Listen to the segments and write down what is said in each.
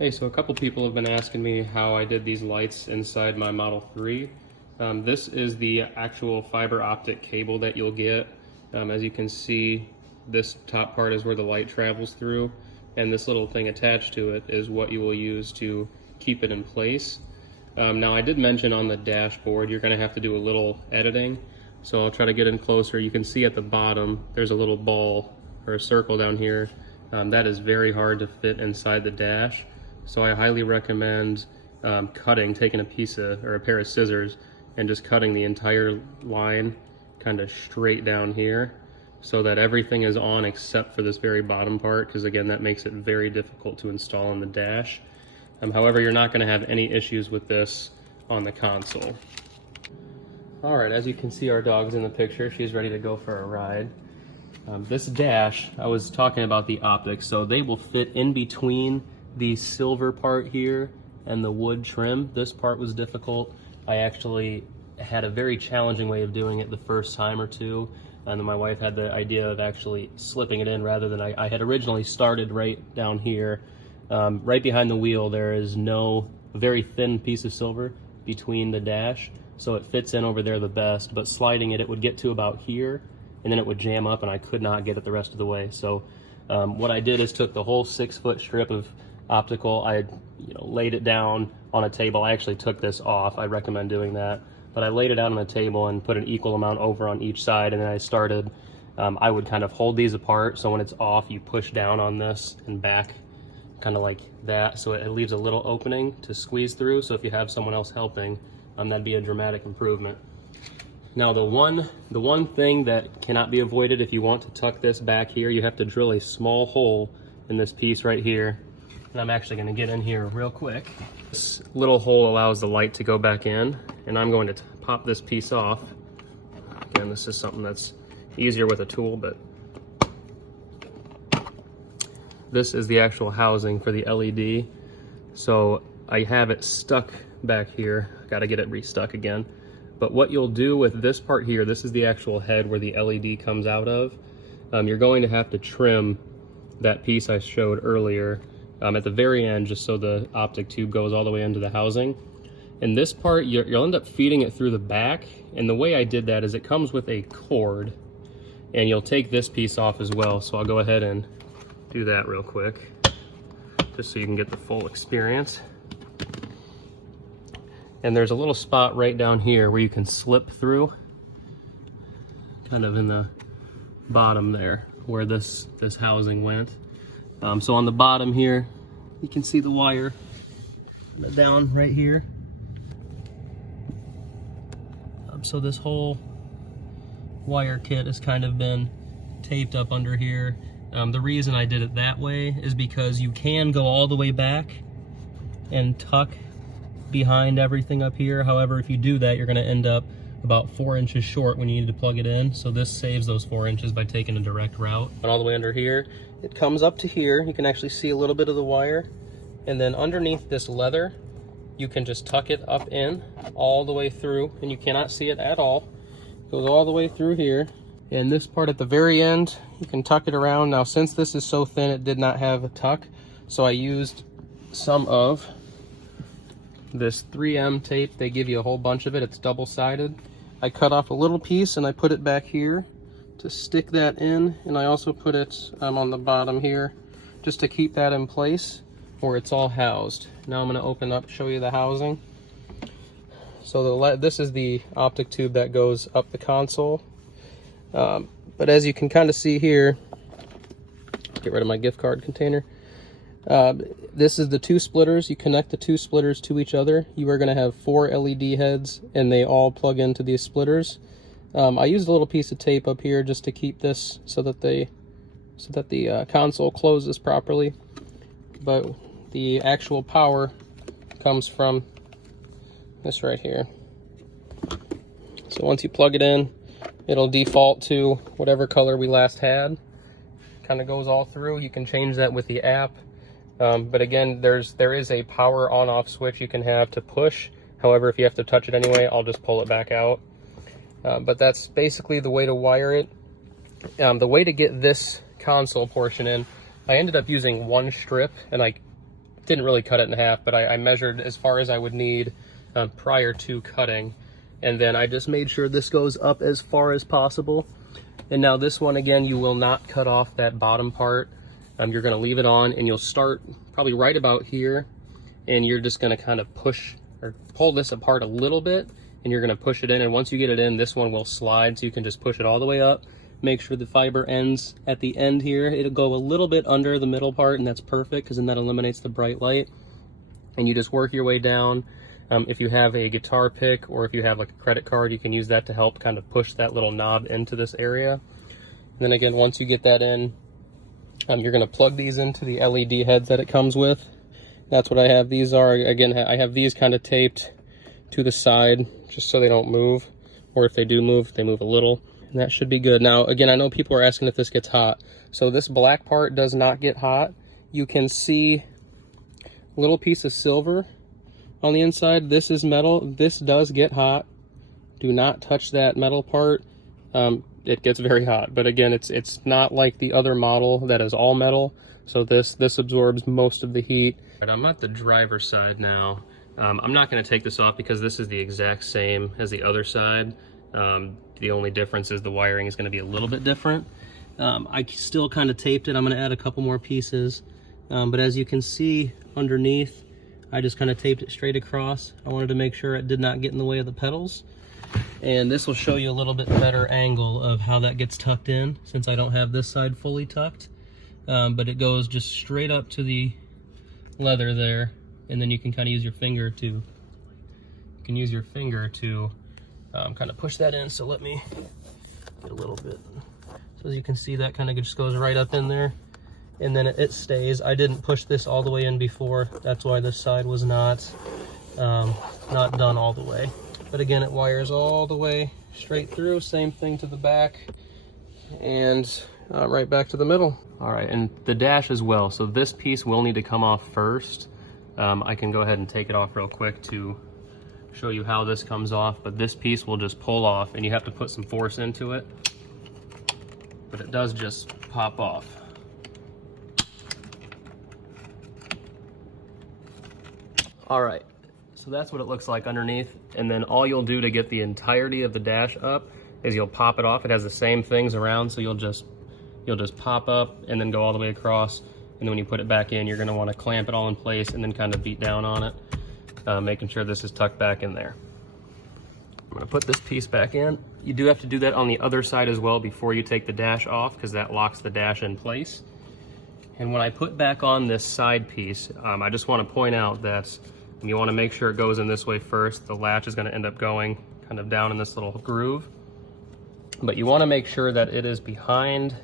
Hey, so a couple people have been asking me how I did these lights inside my Model 3. This is the actual fiber optic cable that you'll get. As you can see, this top part is where the light travels through, and this little thing attached to it is what you will use to keep it in place. Now, I did mention on the dashboard you're going to have to do a little editing, so I'll try to get in closer. You can see at the bottom there's a little ball or a circle down here. That is very hard to fit inside the dash. So I highly recommend taking a piece of, or a pair of scissors and just cutting the entire line kind of straight down here so that everything is on except for this very bottom part, because again, that makes it very difficult to install in the dash. However, you're not going to have any issues with this on the console. Alright, as you can see, our dog's in the picture. She's ready to go for a ride. This dash, I was talking about the optics, so they will fit in between the silver part here and the wood trim. This part was difficult. I actually had a very challenging way of doing it the first time or two, and then my wife had the idea of actually slipping it in rather than I had originally started right down here. Right behind the wheel there is no very thin piece of silver between the dash, so it fits in over there the best, but sliding it would get to about here and then it would jam up and I could not get it the rest of the way. So what I did is took the whole 6-foot strip of optical. I had laid it down on a table. I actually took this off. I recommend doing that. But I laid it out on a table and put an equal amount over on each side, and then I started, I would kind of hold these apart, so when it's off you push down on this and back kind of like that, so it leaves a little opening to squeeze through, so if you have someone else helping, that'd be a dramatic improvement. Now the one thing that cannot be avoided, if you want to tuck this back here, you have to drill a small hole in this piece right here. And I'm actually going to get in here real quick. This little hole allows the light to go back in, and I'm going to pop this piece off. Again, this is something that's easier with a tool, but this is the actual housing for the LED. So I have it stuck back here. Got to get it restuck again. But what you'll do with this part here, this is the actual head where the LED comes out of. You're going to have to trim that piece I showed earlier at the very end, just so the optic tube goes all the way into the housing. And this part, you'll end up feeding it through the back, and the way I did that is it comes with a cord, and you'll take this piece off as well. So I'll go ahead and do that real quick, just so you can get the full experience. And there's a little spot right down here where you can slip through, kind of in the bottom there, where this housing went. So on the bottom here, you can see the wire down right here. So this whole wire kit has kind of been taped up under here. The reason I did it that way is because you can go all the way back and tuck behind everything up here. However, if you do that, you're going to end up about 4 inches short when you need to plug it in. So this saves those 4 inches by taking a direct route. And all the way under here, it comes up to here. You can actually see a little bit of the wire. And then underneath this leather, you can just tuck it up in all the way through, and you cannot see it at all. It goes all the way through here. And this part at the very end, you can tuck it around. Now, since this is so thin, it did not have a tuck, so I used some of this 3M tape. They give you a whole bunch of it. It's double-sided. I cut off a little piece and I put it back here to stick that in, and I also put it on the bottom here just to keep that in place where it's all housed. Now I'm going to open up, show you the housing. So this is the optic tube that goes up the console, but as you can kind of see here, get rid of my gift card container. This is the 2 splitters. You connect the 2 splitters to each other. You are going to have 4 LED heads, and they all plug into these splitters. I used a little piece of tape up here just to keep this so that the console closes properly. But the actual power comes from this right here. So once you plug it in, it'll default to whatever color we last had. Kind of goes all through. You can change that with the app. But again, there is a power on-off switch you can have to push. However, if you have to touch it anyway, I'll just pull it back out. But that's basically the way to wire it. The way to get this console portion in, I ended up using one strip, and I didn't really cut it in half, but I measured as far as I would need prior to cutting. And then I just made sure this goes up as far as possible. And now this one, again, you will not cut off that bottom part. You're gonna leave it on, and you'll start probably right about here, and you're just gonna kind of push or pull this apart a little bit, and you're gonna push it in. And once you get it in, this one will slide, so you can just push it all the way up. Make sure the fiber ends at the end here. It'll go a little bit under the middle part, and that's perfect, because then that eliminates the bright light. And you just work your way down. If you have a guitar pick, or if you have like a credit card, you can use that to help kind of push that little knob into this area. And then again, once you get that in, you're gonna plug these into the LED heads that it comes with. That's what I have. These are, again, I have these kind of taped to the side just so they don't move, or if they do move, they move a little, and that should be good. Now, again, I know people are asking if this gets hot. So this black part does not get hot. You can see a little piece of silver on the inside. This is metal. This does get hot. Do not touch that metal part. It gets very hot, but again, it's not like the other model that is all metal. So this absorbs most of the heat. But I'm at the driver's side now. I'm not going to take this off because this is the exact same as the other side. The only difference is the wiring is going to be a little bit different. I still kind of taped it. I'm going to add a couple more pieces. But as you can see underneath, I just kind of taped it straight across. I wanted to make sure it did not get in the way of the pedals. And this will show you a little bit better angle of how that gets tucked in, since I don't have this side fully tucked. But it goes just straight up to the leather there, and then you can kind of use your finger to kind of push that in. So let me get a little bit. So as you can see, that kind of just goes right up in there, and then it stays. I didn't push this all the way in before. That's why this side was not done all the way. But again, it wires all the way straight through. Same thing to the back, and right back to the middle. All right, and the dash as well. So this piece will need to come off first. I can go ahead and take it off real quick to show you how this comes off, but this piece will just pull off, and you have to put some force into it, but it does just pop off. All right, so that's what it looks like underneath, and then all you'll do to get the entirety of the dash up is you'll pop it off. It has the same things around, so you'll just pop up and then go all the way across, and then when you put it back in, you're gonna wanna clamp it all in place and then kind of beat down on it, making sure this is tucked back in there. I'm gonna put this piece back in. You do have to do that on the other side as well before you take the dash off, because that locks the dash in place. And when I put back on this side piece, I just wanna point out that you wanna make sure it goes in this way first. The latch is gonna end up going kind of down in this little groove. But you wanna make sure that it is behind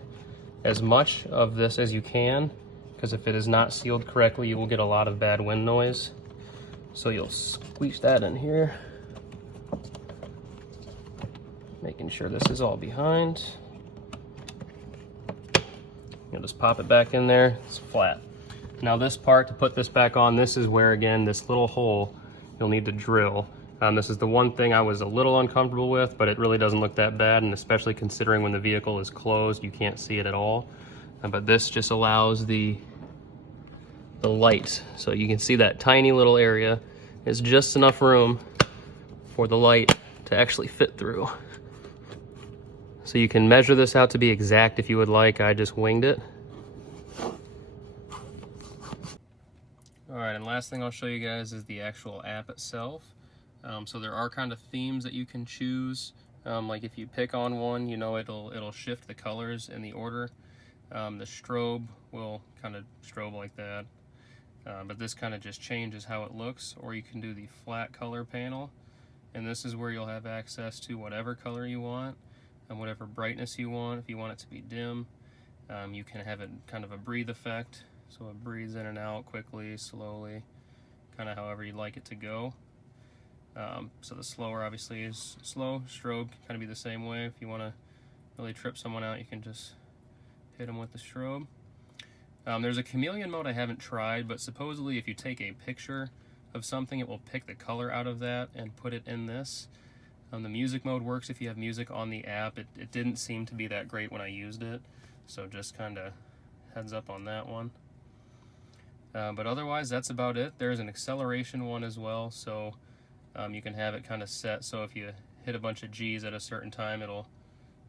as much of this as you can, because if it is not sealed correctly, you will get a lot of bad wind noise. So you'll squeeze that in here, making sure this is all behind. You'll just pop it back in there, it's flat. Now this part, to put this back on, this is where, again, this little hole you'll need to drill. This is the one thing I was a little uncomfortable with, but it really doesn't look that bad, and especially considering when the vehicle is closed, you can't see it at all. But this just allows the light. So you can see that tiny little area is just enough room for the light to actually fit through. So you can measure this out to be exact if you would like. I just winged it. All right, and last thing I'll show you guys is the actual app itself. So there are kind of themes that you can choose. Like if you pick on one, you know, it'll shift the colors in the order. The strobe will kind of strobe like that. But this kind of just changes how it looks. Or you can do the flat color panel. And this is where you'll have access to whatever color you want and whatever brightness you want. If you want it to be dim, you can have it kind of a breathe effect. So it breathes in and out quickly, slowly, kind of however you'd like it to go. So the slower obviously is slow. Strobe can kind of be the same way. If you want to really trip someone out, you can just hit them with the strobe. There's a chameleon mode I haven't tried, but supposedly if you take a picture of something, it will pick the color out of that and put it in this. The music mode works if you have music on the app. It didn't seem to be that great when I used it, so just kind of heads up on that one. But otherwise, that's about it. There's an acceleration one as well, so you can have it kind of set so if you hit a bunch of G's at a certain time,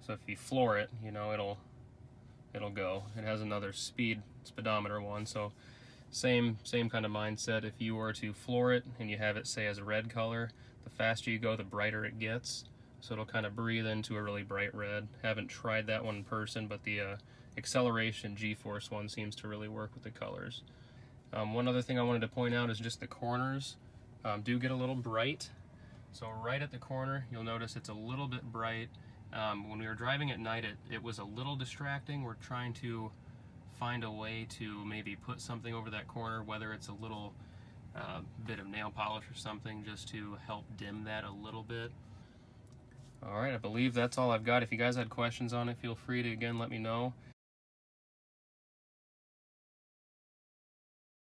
so if you floor it, you know, it'll go. It has another speedometer one, so same kind of mindset. If you were to floor it and you have it say as a red color, the faster you go, the brighter it gets. So it'll kind of breathe into a really bright red. Haven't tried that one in person, but the acceleration G-force one seems to really work with the colors. One other thing I wanted to point out is just the corners do get a little bright. So right at the corner, you'll notice it's a little bit bright. When we were driving at night, it was a little distracting. We're trying to find a way to maybe put something over that corner, whether it's a little bit of nail polish or something, just to help dim that a little bit. All right, I believe that's all I've got. If you guys had questions on it, feel free to, again, let me know.